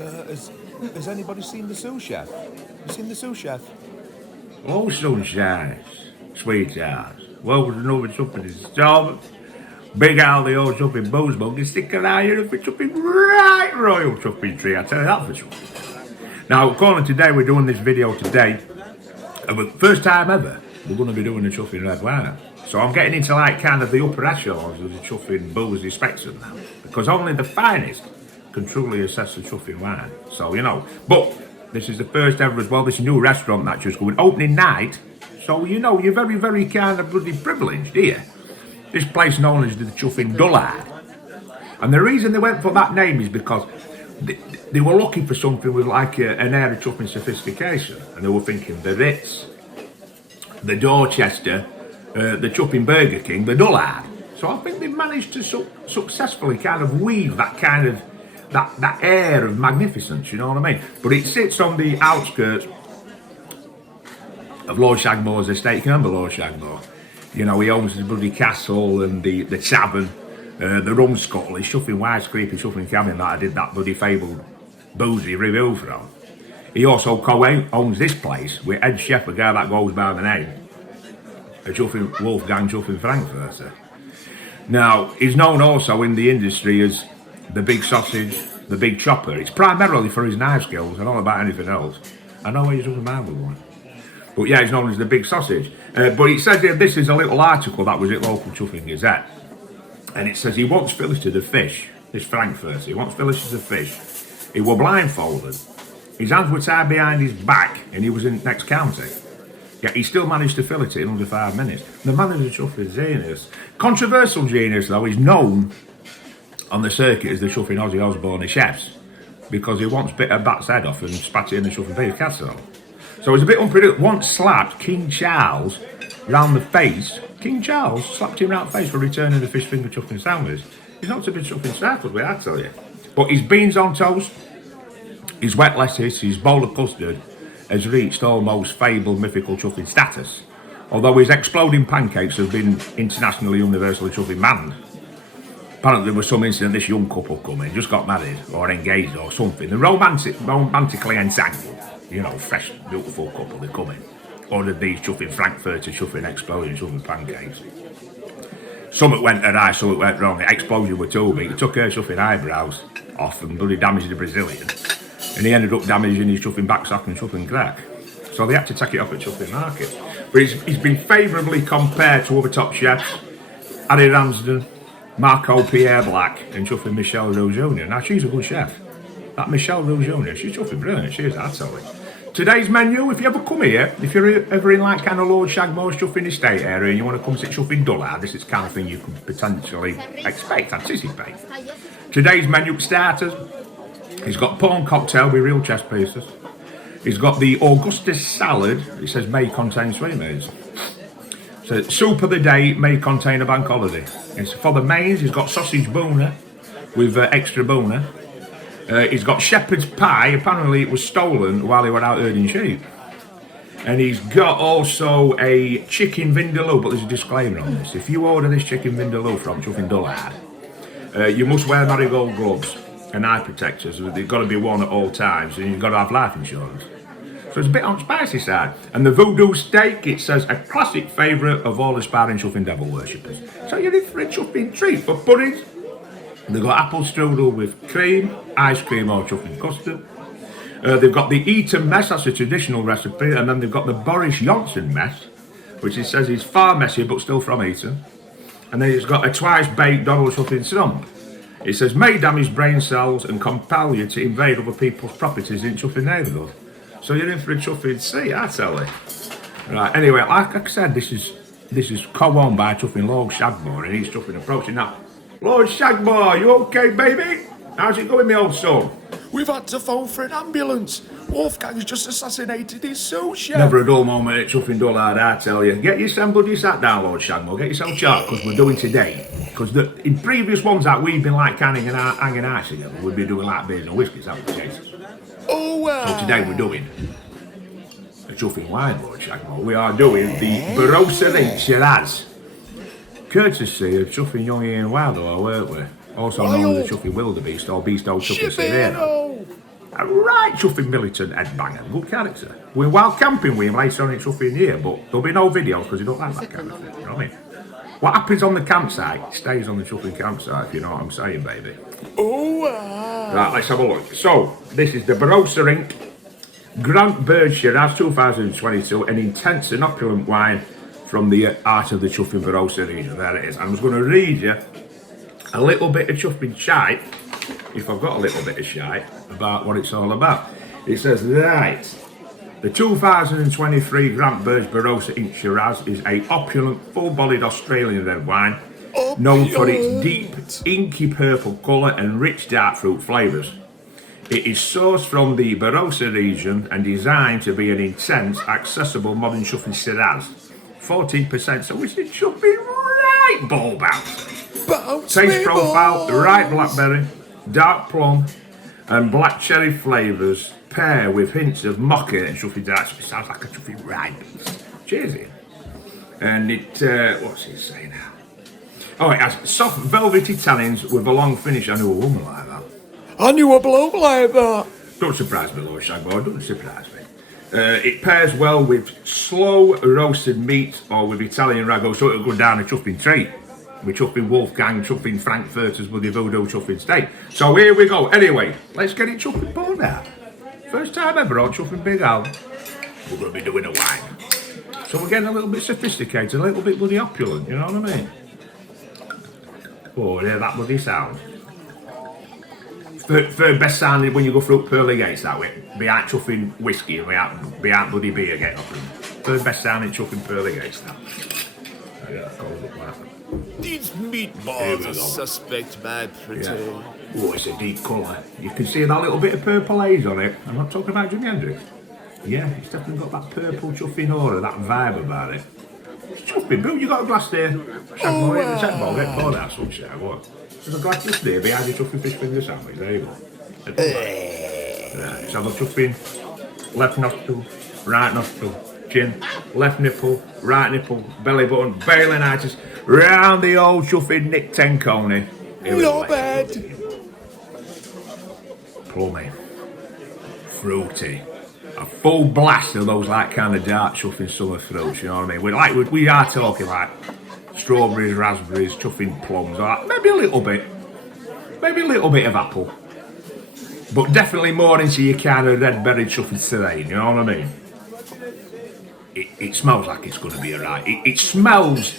Has anybody seen the sous chef? You seen the sous chef? Oh, sunshine, sweetheart. What was another something in store? Big Al, the old chopping booze mug, is sticking out here for chopping right royal chopping tree, I tell you that for sure. Now, calling today, we're doing this video today, and for the first time ever, we're going to be doing the chuffing red wine. So I'm getting into like kind of the upper echelons of the chuffing boozy spectrum now, because only the finest can truly assess the chuffing wine. So, you know, but this is the first ever as well, this new restaurant that's just going, opening night. So, you know, you're very, very kind of bloody privileged here. This place known as the Chuffing Dullard. And the reason they went for that name is because they were looking for something with like an air of chuffing sophistication. And they were thinking the Ritz, the Dorchester, the Chuffing Burger King, the Dullard. So I think they've managed to successfully kind of weave that kind of, that air of magnificence, you know what I mean? But it sits on the outskirts of Lord Shagmore's estate. You can remember Lord Shagmore? You know, he owns the bloody castle and the tavern, the rum scuttle, his chuffing wide creepy chuffing cabin that I did that bloody fabled boozy review from. He also co-owns this place with head chef, a guy that goes by the name of Chuffing Wolfgang Chuffing Frankfurter. Now, he's known also in the industry as the big sausage, the big chopper. It's primarily for his knife skills and not about anything else. I know he doesn't mind with one. But yeah, he's known as the big sausage. But it says here, this is a little article that was at local Chuffing Gazette. And it says he once filleted a fish, this Frankfurter, he once filleted a fish. He were blindfolded. His hands were tied behind his back and he was in the next county. Yet he still managed to fillet it in under 5 minutes. The man is a Chuffing genius. Controversial genius though, he's known on the circuit as the Chuffing Ozzy Osbourne of chefs. Because he once bit a bat's head off and spat it in the Chuffing beef casserole. So it's a bit unpredictable. Once slapped King Charles round the face. King Charles slapped him round the face for returning the fish finger chuffing sandwich. He's not to be chuffing startled with, I tell you. But his beans on toast, his wet lettuce, his bowl of custard has reached almost fabled mythical chuffing status. Although his exploding pancakes have been internationally universally chuffing banned. Apparently there was some incident this young couple come in, just got married or engaged or something. They're romantically entangled. You know, fresh, beautiful couple, they come in. Ordered these chuffing Frankfurter, chuffing explosion, chuffing pancakes. Something went awry, something went wrong. The explosion were too big. He took her chuffing eyebrows off and bloody damaged the Brazilian. And he ended up damaging his chuffing backsock and chuffing crack. So they had to take it off at Chuffing Market. But he's been favourably compared to other top chefs. Harry Ramsden, Marco Pierre Black, and chuffing Michelle Rowe Jr. Now she's a good chef. That Michelle Rowe Jr., she's chuffing brilliant, she is, I tell you. Today's menu, if you ever come here, if you're ever in like kind of Lord Shagmore's chuffing estate area and you want to come to Chuffing Dullard, this is the kind of thing you could potentially anticipate. Today's menu starters, he's got prawn cocktail with real chest pieces. He's got the Augustus salad, it says may contain sweetmeats. So soup of the day may contain a bank holiday. It's for the mains, he's got sausage boner with extra boner. He's got shepherd's pie, apparently it was stolen while they were out herding sheep. And he's got also a chicken vindaloo, but there's a disclaimer on this. If you order this chicken vindaloo from Chuffing Dullard, you must wear marigold gloves and eye protectors. They've got to be worn at all times, and you've got to have life insurance. So it's a bit on the spicy side. And the voodoo steak, it says a classic favourite of all aspiring Chuffing devil worshippers. So you're in for a Chuffing treat for puddings. They've got apple strudel with cream, ice cream or chuffing custard. They've got the Eton mess, that's a traditional recipe, and then they've got the Boris Johnson mess, which it says is far messier but still from Eton. And then it's got a twice baked Donald chuffing stump. It says may damage brain cells and compel you to invade other people's properties in chuffing neighbourhood. So you're in for a chuffing treat, I tell you. Right, anyway, like I said, this is co-owned by Chuffing Lord Shagmore, and he's chuffing approaching now. Lord Shagmore, you okay, baby? How's it going, my old son? We've had to phone for an ambulance. Wolfgang's just assassinated his sous chef. Never a dull moment at Chuffing Dullard, I tell you. Get yourself bloody sat down, Lord Shagmore. Get yourself sharp, because we're doing today. Because in previous ones that we've been like hanging out together, we've been doing like beers and whiskies, haven't we, Jason? Oh, well. So today we're doing a Chuffing wine, Lord Shagmore. We are doing the BAROSSA SHIRAZ. Courtesy of Chuffing Young Ian Wilder, weren't we? Also known as the Chuffing Wildebeest or Beast Old Chuffing Sereno. A right chuffing militant headbanger, good character. We're wild camping with him later on in chuffing here, but there'll be no videos because he don't like that kind of thing, you know what I mean? What happens on the campsite stays on the chuffing campsite, if you know what I'm saying, baby. Oh, Right, let's have a look. So, this is the BAROSSA Inc. Grant Bird Shiraz 2022, an intense and opulent wine from the heart of the chuffing BAROSSA region. There it is. I'm just going to read you a little bit of chuffing shite, if I've got a little bit of shite, about what it's all about. It says, right, the 2023 Grant Bird BAROSSA Inc. Shiraz is a opulent, full-bodied Australian red wine, known for its deep, inky purple colour and rich dark fruit flavours. It is sourced from the BAROSSA region and designed to be an intense, accessible modern chuffing Shiraz. 14%, so it should be right ball bounce. Taste profile, right blackberry, dark plum and black cherry flavours pair with hints of mocha and chuffing dark. So it sounds like a chuffing rye. Cheers, Ian. And it, what's it say now? Oh, it has soft velvety tannins with a long finish. I knew a woman like that. I knew a bloke like that. Don't surprise me, Lord Shagboy, don't surprise me. It pairs well with slow roasted meat or with Italian ragu, so it'll go down a chuffing treat. With chuffing Wolfgang, chuffing Frankfurter's bloody voodoo chuffing steak. So here we go. Anyway, let's get it chuffing poured out. First time ever on chuffing Big Al. We're going to be doing a wine. So we're getting a little bit sophisticated, a little bit bloody opulent, you know what I mean? Oh, hear that bloody sound. Third best sounding when you go through pearly gates that way. Behind chuffing whiskey and behind bloody beer getting up. Third best sounding chuffing pearly gates now. Yeah, that goes up like that. These meatballs are suspect bad pretty. Yeah. Oh, it's a deep colour. You can see that little bit of purple haze on it. I'm not talking about Jimi Hendrix. Yeah, it's definitely got that purple chuffing aura, that vibe about it. It's chuffing, Bill, you got a glass there. Shagboy, in the check ball, get poured out some shit, what? There's a glass just there behind your chuffing fish finger sandwich, there you go. Right, so the chuffing, left nostril, right nostril, chin, left nipple, right nipple, belly button, balinitis, round the old chuffing Nick Tenconi. Not bad. Plummy, fruity, a full blast of those like kind of dark chuffing summer fruits, you know what I mean? We are talking like strawberries, raspberries, chuffing plums, like maybe a little bit of apple, but definitely more into your kind of red berry chuffing serene, you know what I mean? It smells like it's going to be alright. It smells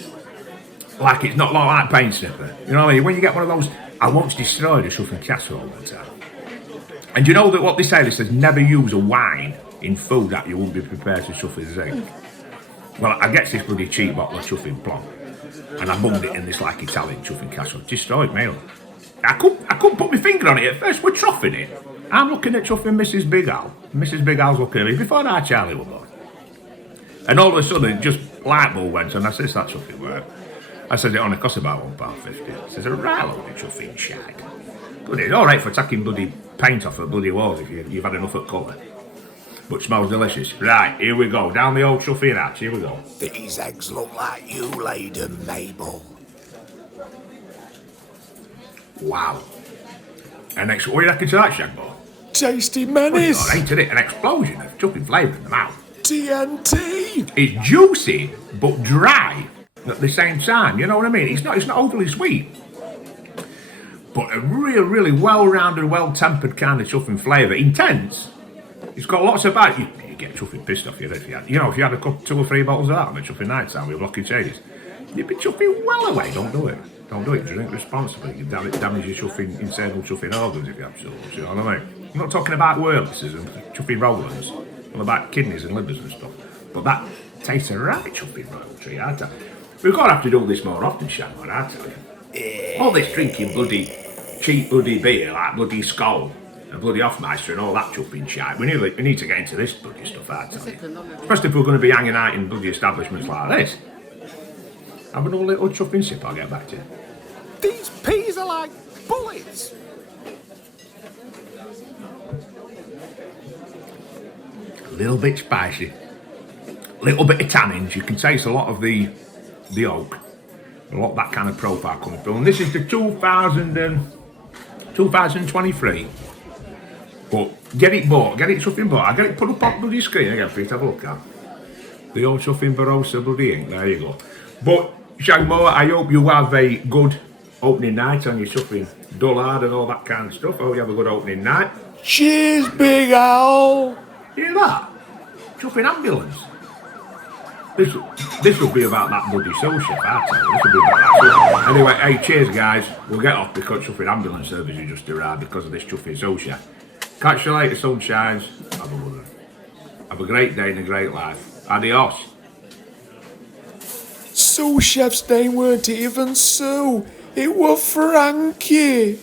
like it's not like paint sniffer, you know what I mean? When you get one of those, I once destroyed a chuffing casserole one time. And you know that what they say, this says never use a wine in food that you wouldn't be prepared to chuff as egg. Well, I get this bloody cheap bottle of chuffing plum, and I bunged it in this like Italian chuffing casserole. Destroyed me. I couldn't put my finger on it at first. We're troughing it. I'm looking at chuffing Mrs. Big Al. Mrs. Big Al's looking at me before our Charlie was born. And all of a sudden, just light bulb went, and I says, that chuffing work. I said, it only costs about £1.50. Says, a right load of chuffing shag. But it's alright for taking bloody paint off at bloody walls if you've had enough of colour. But smells delicious. Right, here we go. Down the old chuffing hatch, here we go. These eggs look like you laid 'em, Mabel. Wow. What do you reckon to that, Shagbo? Tasty menace. Oh, ain't it? An explosion of chuffing flavour in the mouth. TNT. It's juicy, but dry at the same time. You know what I mean? It's not overly sweet. But a really well-rounded, well-tempered kind of chuffing flavour. Intense. It's got lots of bite. You get chuffing pissed off if you had a couple, 2 or 3 bottles of that on a chuffing night time with blocking shades, you'd be chuffing well away. Don't do it. Don't do it. Drink responsibly. You damage your chuffing, internal chuffing organs if you have to. You know what I mean? I'm not talking about wordlesses and chuffing rollers. I'm about kidneys and livers and stuff. But that tastes a right chuffing royalty, I tell you. We're going to have to do this more often, Shannon, I tell you. All this drinking bloody cheap bloody beer like bloody Skull and bloody Hoffmeister and all that chuffing shite. We need to get into this bloody stuff, I tell you. Especially if we're going to be hanging out in bloody establishments like this. Have another little chuffing sip, I'll get back to you. These peas are like bullets. A little bit spicy. A little bit of tannins. You can taste a lot of the oak. A lot of that kind of profile coming through. And this is the 2023 But get it bought, get it something bought. I get it put up on the bloody screen again for you to have a look at. The old something Barossa bloody ink, there you go. But Shagmo, I hope you have a good opening night on your something dullard and all that kind of stuff. I hope you have a good opening night. Cheers, Big Al. Hear that? Chuffing ambulance. This will be about that bloody soul chef, I tell you. This will be about that. Anyway, hey, cheers guys. We'll get off because chuffing ambulance service has just arrived because of this chuffing soul chef. Catch you later, sunshines. Have a great day and a great life. Adios. Sous Chef's name weren't even Sue. It was Frankie.